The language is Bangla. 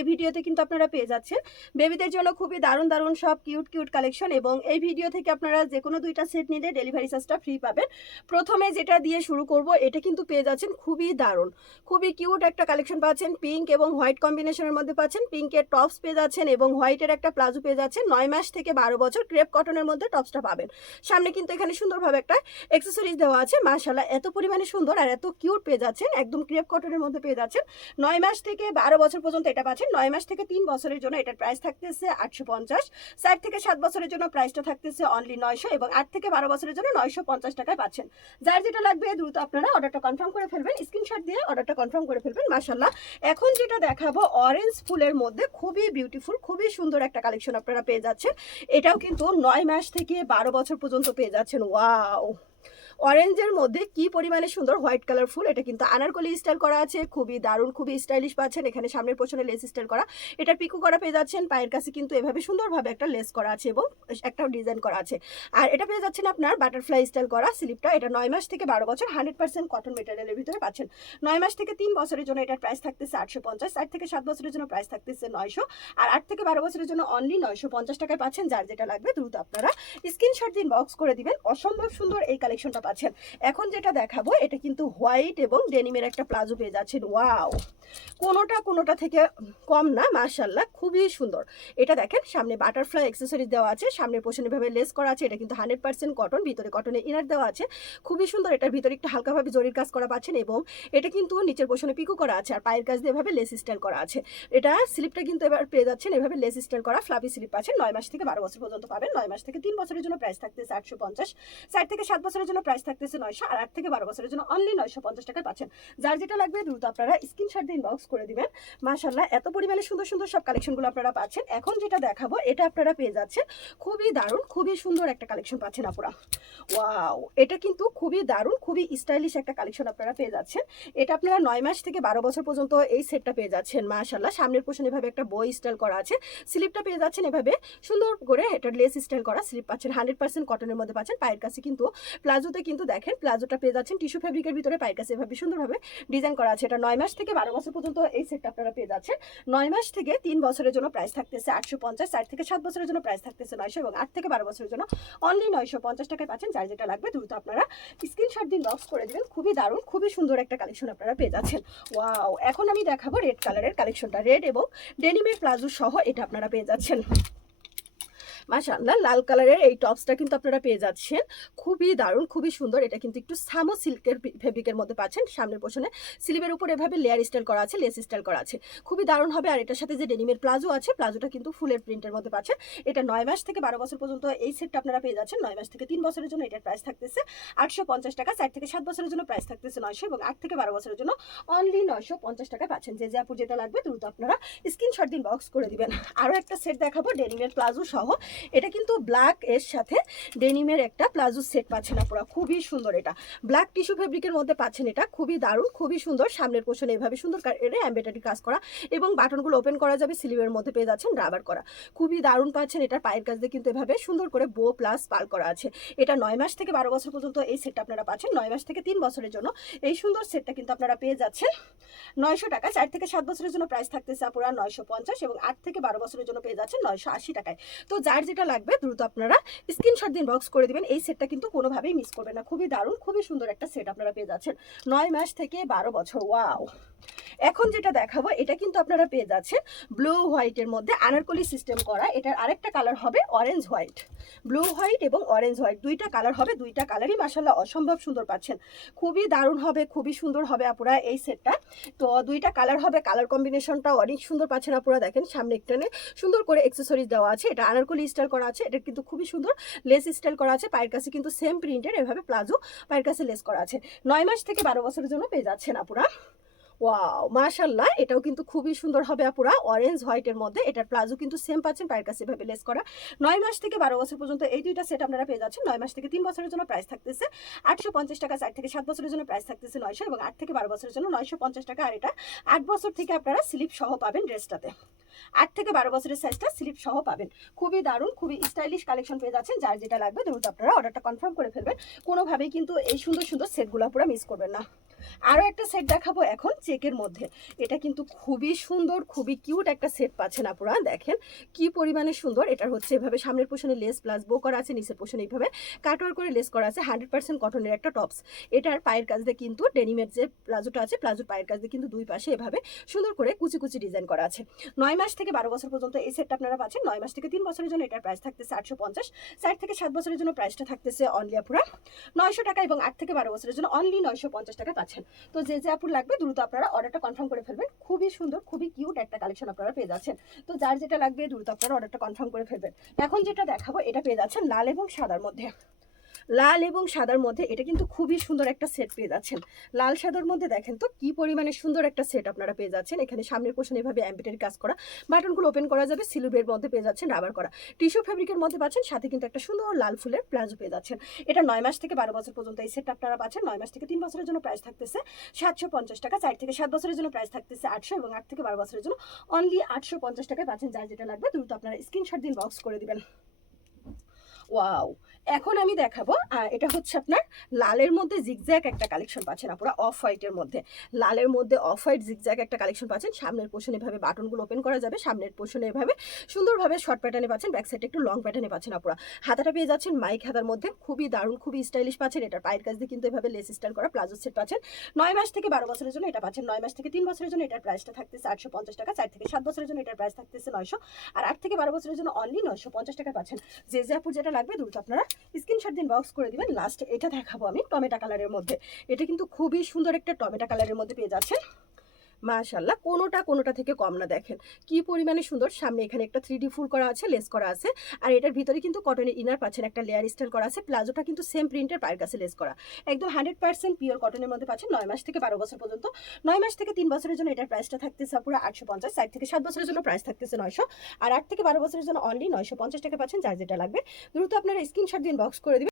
এই ভিডিওতে কিন্তু আপনারা পেয়ে যাচ্ছেন বেবিদের জন্য খুবই দারুণ দারুণ সব কিউট কিউট কালেকশন, এবং এই ভিডিও থেকে আপনারা যে কোনো দুইটা সেট নিলে ডেলিভারি চার্জটা ফ্রি পাবেন। প্রথমে যেটা দিয়ে শুরু করব, এটা কিন্তু পেয়ে যাচ্ছেন খুবই দারুণ, খুবই কিউট একটা কালেকশন পাচ্ছেন। পিঙ্ক এবং হোয়াইট কম্বিনেশনের মধ্যে পাচ্ছেন। পিঙ্কের টপস পেয়ে যাচ্ছেন এবং হোয়াইটের একটা প্লাজো পেয়ে যাচ্ছেন। 9 মাস থেকে 12 বছর ক্রেপ কটনের মধ্যে টপসটা পাবেন। সামনে কিন্তু এখানে সুন্দরভাবে একটা অ্যাক্সেসরিজ দেওয়া আছে। মাশাআল্লাহ, এত পরিমাণে সুন্দর আর এত কিউট পেয়ে যাচ্ছেন। একদম ক্রেপ কটনের মধ্যে পেয়ে যাচ্ছেন। 9 মাস থেকে 12 বছর পর্যন্ত এটা পাচ্ছেন। 9 মাস থেকে 3 বছরের জন্য এটার প্রাইস থাকতেছে 850। 4 থেকে 7 বছরের জন্য প্রাইসটা থাকতেছে অনলি 900, এবং 8 থেকে 12 বছরের জন্য 950 টাকায় পাচ্ছেন। যার যেটা লাগবে দ্রুত আপনারা অর্ডারটা কনফার্ম করে ফেলবেন, স্ক্রিনশট দিয়ে অর্ডারটা কনফার্ম করে ফেলবেন। মাশাআল্লাহ, এখন যেটা দেখাবো অরেঞ্জ ফুলের মধ্যে খুবই বিউটিফুল, খুবই সুন্দর একটা কালেকশন আপনারা পেয়ে যাচ্ছেন। এটাও কিন্তু 9 মাস থেকে 12 বছর পর্যন্ত পেয়ে যাচ্ছেন। ওয়াও, অরেঞ্জের মধ্যে কি পরিমাণে সুন্দর হোয়াইট কালার ফুল। এটা কিন্তু আনারকলি স্টাইল করা আছে, খুবই দারুণ, খুবই স্টাইলিশ পাচ্ছেন। এখানে সামনের পেছনে লেস স্টাইল করা, এটা পিকো করা পেয়ে যাচ্ছেন। পায়ের কাছে কিন্তু এভাবে সুন্দরভাবে একটা লেস করা আছে এবং একটা ডিজাইন করা আছে। আর এটা পেয়ে যাচ্ছেন আপনার বাটারফ্লাই স্টাইল করা স্লিপটা। এটা 9 মাস থেকে 12 বছর 100% কটন মেটেরিয়ালের ভিতরে পাচ্ছেন। 9 মাস থেকে 3 বছরের জন্য এটার প্রাইস থাকতেছে 850। 8 থেকে 7 বছরের জন্য প্রাইস থাকতেছে 900, আর 8 থেকে 12 বছরের জন্য অনলি 950 টাকায় পাচ্ছেন। যার যেটা লাগবে দ্রুত আপনারা স্ক্রিনশট দিন, বক্স করে দিবেন। অসম্ভব সুন্দর এই কালেকশনটা পাচ্ছেন। এখন যেটা দেখাবো এটা কিন্তু হোয়াইট এবং ডেনিমের একটা প্লাজো পেয়ে যাচ্ছেন। ওয়াও, কোনোটা থেকে কম না, মাশাআল্লাহ খুবই সুন্দর। এটা দেখেন সামনে বাটারফ্লাই অ্যাক্সেসরিজ দেওয়া আছে, সামনের পোর্শনে ভাবে লেস করা আছে। এটা কিন্তু 100% কটন, ভিতরে কটনের ইনার দেওয়া আছে, খুবই সুন্দর। এটার ভিতরে একটু হালকাভাবে জরির কাজ করা পাচ্ছেন, এবং এটা কিন্তু নিচের পোর্শনে পিকো করা আছে, আর পায়ের কাজ দিয়ে এভাবে লেস স্টাইল করা আছে। এটা স্লিপটা কিন্তু এবার পেয়ে যাচ্ছেন এভাবে লেস স্টাইল করা ফ্লাফি স্লিপ পাচ্ছেন। 9 মাস থেকে 12 বছর পর্যন্ত পাবেন। 9 মাস থেকে 3 বছরের জন্য প্রাইস থাকতেছে 850। 4 থেকে 7 বছরের জন্য প্রাইস থাকতেছে 900, আর 8 থেকে 12 বছরের জন্য অনলি 950 টাকায় পাচ্ছেন। যার যেটা লাগবে দ্রুত আপনারা স্ক্রিনশট দিয়ে ইনবক্স করে দিবেন। মাশাআল্লাহ, এত পরিমাণে সুন্দর সুন্দর সব কালেকশনগুলো আপনারা পাচ্ছেন। এখন যেটা দেখাবো এটা আপনারা পেয়ে যাচ্ছেন খুবই দারুণ, খুবই সুন্দর একটা কালেকশন পাচ্ছেন আপনারা। ওয়াও, এটা কিন্তু খুবই দারুণ, খুবই স্টাইলিশ একটা কালেকশন আপনারা পেয়ে যাচ্ছেন। এটা আপনারা 9 মাস থেকে 12 বছর পর্যন্ত এই সেটটা পেয়ে যাচ্ছেন। মাশাআল্লাহ, সামনের পোর্শনে এভাবে একটা বই স্টাইল করা আছে, স্লিপটা পেয়ে যাচ্ছেন এভাবে সুন্দর করে, এটা লেস স্টাইল করা স্লিপ পাচ্ছেন। 100% কটনের মধ্যে পাচ্ছেন। পায়ের কাছে কিন্তু প্লাজোতে কিন্তু দেখেন প্লাজোটা পেয়ে যাচ্ছেন টিস্যু ফেব্রিকের ভিতরে, পায়ের কাছে এভাবে সুন্দরভাবে ডিজাইন করা আছে। এটা 9 মাস থেকে 12 বছর পর্যন্ত এই সেটটা আপনারা পেয়ে যাচ্ছেন। 9 মাস থেকে 3 বছরের জন্য প্রাইস থাকতেছে 850। 4 থেকে 7 বছরের জন্য প্রাইস থাকতেছে 900, এবং 8 থেকে 12 বছরের জন্য অনলি 950 টাকায় পাচ্ছেন। যার যেটা লাগবে দ্রুত আপনারা স্ক্রিনশট দিন, বক্স করে দিবেন। খুবই দারুণ, খুবই সুন্দর একটা কালেকশন আপনারা পেয়ে যাচ্ছেন। ওয়াও, এখন আমি দেখাবো রেড কালারের কালেকশনটা। রেড এবং ডেনিমের প্লাজো সহ এটা আপনারা পেয়ে যাচ্ছেন। মাশাআল্লাহ, লাল কালারের এই টপসটা কিন্তু আপনারা পেয়ে যাচ্ছেন। খুবই দারুণ, খুবই সুন্দর। এটা কিন্তু একটু সামো সিল্কের ফেব্রিকের মধ্যে পাচ্ছেন। সামনের পোর্শনে স্লিভের উপর এভাবে লেয়ার স্টাইল করা আছে, লেস স্টাইল করা আছে, খুবই দারুণ হবে। আর এটার সাথে যে ডেনিমের প্লাজো আছে, প্লাজোটা কিন্তু ফুলের প্রিন্টের মধ্যে পাচ্ছেন। এটা 9 মাস থেকে 12 বছর পর্যন্ত এই সেটটা আপনারা পেয়ে যাচ্ছেন। 9 মাস থেকে 3 বছরের জন্য এটার প্রাইস থাকতেছে 850 টাকা। 4 থেকে 7 বছরের জন্য প্রাইস থাকতেছে 900, এবং 8 থেকে 12 বছরের জন্য অনলি 950 টাকা পাচ্ছেন। যে আপুর যেটা লাগবে দ্রুত আপনারা স্ক্রিনশট দিন, বক্স করে দিবেন। আরও একটা সেট দেখাবো ডেনিমের প্লাজো সহ। এটা কিন্তু ব্ল্যাক এর সাথে ডেনিমের একটা প্লাজো সেট পাচ্ছেন আপনারা, খুবই সুন্দর। এটা ব্ল্যাক টিস্যু ফেব্রিকের মধ্যে পাচ্ছেন। এটা খুবই দারুণ, খুবই সুন্দর। সামনের পোর্শনে এভাবে সুন্দর এমব্রয়ডারি কাজ করা, এবং বাটনগুলো ওপেন করা যাবে। স্লিভের মধ্যে পেয়ে যাচ্ছেন রাবার করা, খুবই দারুণ পাচ্ছেন। এটার পায়ের কাছ দিয়ে কিন্তু এভাবে সুন্দর করে বো প্লাস পাল করা আছে। এটা 9 মাস থেকে 12 বছর পর্যন্ত এই সেটটা আপনারা পাচ্ছেন। 9 মাস থেকে 3 বছরের জন্য এই সুন্দর সেটটা কিন্তু আপনারা পেয়ে যাচ্ছেন 900 টাকা। 4 থেকে 7 বছরের জন্য প্রাইস থাকতেছে আপুরা 950, এবং 8 থেকে 12 বছরের জন্য পেয়ে যাচ্ছেন 980 টাকায়। তো যার যেটা লাগবে দ্রুত আপনারা স্ক্রিনশট দিন, বক্স করে দিবেন। এই সেটটা কিন্তু কোনোভাবেই মিস করবেন না। খুবই দারুণ, খুবই সুন্দর একটা সেট আপনারা পেয়ে যাচ্ছেন 9 মাস থেকে 12 বছর। ওয়াও, এখন যেটা দেখাবো এটা কিন্তু আপনারা পেয়ে যাচ্ছেন ব্লু হোয়াইটের মধ্যে আনারকলি সিস্টেম করা। এটার আরেকটা কালার হবে অরেঞ্জ হোয়াইট। ব্লু হোয়াইট এবং অরেঞ্জ হোয়াইট দুইটা কালার হবে। দুইটা কালারই মাশাআল্লাহ অসম্ভব সুন্দর পাচ্ছেন। খুবই দারুণ হবে, খুবই সুন্দর হবে আপুরা এই সেটটা। তো দুইটা কালার হবে, কালার কম্বিনেশনটা অনেক সুন্দর পাচ্ছেন আপুরা। দেখেন সামনে একটানে সুন্দর করে অ্যাক্সেসরিজ দেওয়া আছে। এটা আনারকলি স্টাইল করা আছে। এটা কিন্তু খুবই সুন্দর লেস স্টাইল করা আছে। পায়ের কাছে কিন্তু সেম প্রিন্টের এভাবে প্লাজো পায়ের কাছে লেস করা আছে। 9 মাস থেকে 12 বছরের জন্য পেয়ে যাচ্ছেন আপুরা। ওয়াও, মাশাআল্লাহ, এটাও কিন্তু খুবই সুন্দর হবে আপুরা অরেঞ্জ হোয়াইটের মধ্যে। এটার প্লাজো কিন্তু সেম পাচ্ছেন, পায়ের কাছে এভাবে লেস করা। 9 মাস থেকে 12 বছর পর্যন্ত এই দুইটা সেট আপনারা পেয়ে যাচ্ছেন। 9 মাস থেকে 3 বছরের জন্য প্রাইস থাকতেছে 850 টাকা। 4 থেকে 7 বছরের জন্য প্রাইস থাকতেছে 900, এবং 8 থেকে 12 বছরের জন্য 950 টাকা। আর এটা 8 বছর থেকে আপনারা স্লিপ সহ পাবেন ড্রেসটাতে। 8 থেকে 12 বছরের সাইজটা স্লিপ সহ পাবেন। খুবই দারুণ, খুবই স্টাইলিশ কালেকশন পেয়ে যাচ্ছেন। যার যেটা লাগবে দ্রুত আপনারা অর্ডারটা কনফার্ম করে ফেলবেন। কোনোভাবেই কিন্তু এই সুন্দর সুন্দর সেটগুলো পুরো মিস করবেন না। আরও একটা সেট দেখাবো এখন চেকের মধ্যে। এটা কিন্তু খুবই সুন্দর, খুবই কিউট একটা সেট পাচ্ছেন আপুরা। দেখেন কি পরিমাণে সুন্দর। এটার হচ্ছে এভাবে সামনের পোশনে লেস প্লাস বো করা আছে, নিচের পোশনে এইভাবে কাটওয়ার করে লেস করা আছে। 100% কটনের একটা টপস। এটার পায়ের কাছ দিয়ে কিন্তু ডেনিমের যে প্লাজোটা আছে, প্লাজোর পায়ের কাছ দিয়ে কিন্তু দুই পাশে এভাবে সুন্দর করে কুচি কুচি ডিজাইন করা আছে। 9 মাস থেকে 12 বছর পর্যন্ত এই সেটটা আপনারা পাচ্ছেন। 9 মাস থেকে 3 বছরের জন্য এটার প্রাইস থাকতেছে 850। 4 থেকে 7 বছরের জন্য প্রাইসটা থাকতেছে অনলি আপুরা 900 টাকা, এবং 8 থেকে 12 বছরের জন্য অনলি 950 টাকা পাচ্ছেন। তো যে আপুর লাগবে দ্রুত আপনারা অর্ডারটা কনফার্ম করে ফেলবেন। খুবই সুন্দর, খুবই কিউট একটা কালেকশন আপনারা পেয়ে যাচ্ছেন। তো যার যেটা লাগবে দ্রুত আপনারা অর্ডারটা কনফার্ম করে ফেলবেন। এখন যেটা দেখাবো এটা পেয়ে যাচ্ছেন লাল এবং সাদার মধ্যে। লাল এবং সাদার মধ্যে এটা কিন্তু খুবই সুন্দর একটা সেট পেয়ে যাচ্ছেন। লাল সাদার মধ্যে দেখেন তো কি পরিমাণে সুন্দর একটা সেট আপনারা পেয়ে যাচ্ছেন। এখানে সামনের পোর্শন এভাবে এমব্রয়ডারি কাজ করা, বাটনগুলো ওপেন করা যাবে, সিলুবের মধ্যে পেয়ে যাচ্ছেন রাবার করা, টিস্যু ফেব্রিকের মধ্যে পাচ্ছেন, সাথে কিন্তু একটা সুন্দর লাল ফুলের প্লাজো পেয়ে যাচ্ছেন। এটা 9 মাস থেকে 12 বছর পর্যন্ত এই সেটটা আপনারা পাচ্ছেন। 9 মাস থেকে 3 বছরের জন্য প্রাইস থাকতেছে 750 টাকা, 4 থেকে 7 বছরের জন্য প্রাইস থাকতেছে 800, এবং 8 থেকে 12 বছরের জন্য অনলি 850 টাকায় পাচ্ছেন। যার যেটা লাগবে দ্রুত আপনারা স্ক্রিনশট দিন বক্স করে দিবেন। ওয়াও, এখন আমি দেখাবো এটা হচ্ছে আপনার লালের মধ্যে জিগজ্যাগ একটা কালেকশন পাচ্ছেন আপনারা, অফ হোয়াইটের মধ্যে। লালের মধ্যে অফ হোয়াইট জিগজ্যাগ একটা কালেকশন পাচ্ছেন। সামনের পোর্শনে এভাবে বাটনগুলো ওপেন করা যাবে, সামনের পোর্শনে এভাবে সুন্দরভাবে শর্ট প্যাটার্নে পাচ্ছেন, ব্যাক সাইডে একটু লং প্যাটার্নে পাচ্ছেন আপনারা। হাতাটা পেয়ে যাচ্ছেন মাইক হাতার মধ্যে, খুবই দারুণ, খুবই স্টাইলিশ পাচ্ছেন। এটার পায়ের কাছ দিয়ে কিন্তু এভাবে লেস স্টাইল করা প্লাজো সেট পাচ্ছেন। 9 মাস থেকে 12 বছরের জন্য এটা পাচ্ছেন। 9 মাস থেকে 3 বছরের জন্য এটার প্রাইসটা থাকতেছে 850 টাকা, 4 থেকে 7 বছরের জন্য এটার প্রাইস থাকতেছে 900, আর 8 থেকে 12 বছরের জন্য অনলি 950 টাকা পাচ্ছেন। যে আপুর যেটা লাগবে দ্রুত আপনারা স্ক্রিনশট দিন বক্স করে দিবেন। লাস্ট এটা দেখাবো আমি টমেটো কালারের মধ্যে। এটা কিন্তু খুবই সুন্দর একটা টমেটো কালারের মধ্যে পেয়ে যাচ্ছেন। মাশাআল্লাহ, কোনোটা থেকে কম না। দেখেন কি পরিমাণে সুন্দর। সামনে এখানে একটা 3D ফুল করা আছে, লেস করা আছে, আর এটার ভিতরে কিন্তু কটনের ইনার পাচ্ছেন, একটা লেয়ার স্টাইল করা আছে। প্লাজোটা কিন্তু সেম প্রিন্টের, পায়ের কাছে লেস করা, একদম 100% পিওর কটনের মধ্যে পাচ্ছেন। 9 মাস থেকে 12 বছর পর্যন্ত। 9 মাস থেকে 3 বছরের জন্য এটার প্রাইসটা থাকতেছে পুরো 850, 4 থেকে 7 বছরের জন্য প্রাইস থাকতেছে 900, আর 8 থেকে 12 বছরের জন্য অনলি 950 টাকা পাচ্ছেন। যার যেটা লাগবে দ্রুত আপনারা স্ক্রিনশট দিন বক্স করে দিবেন।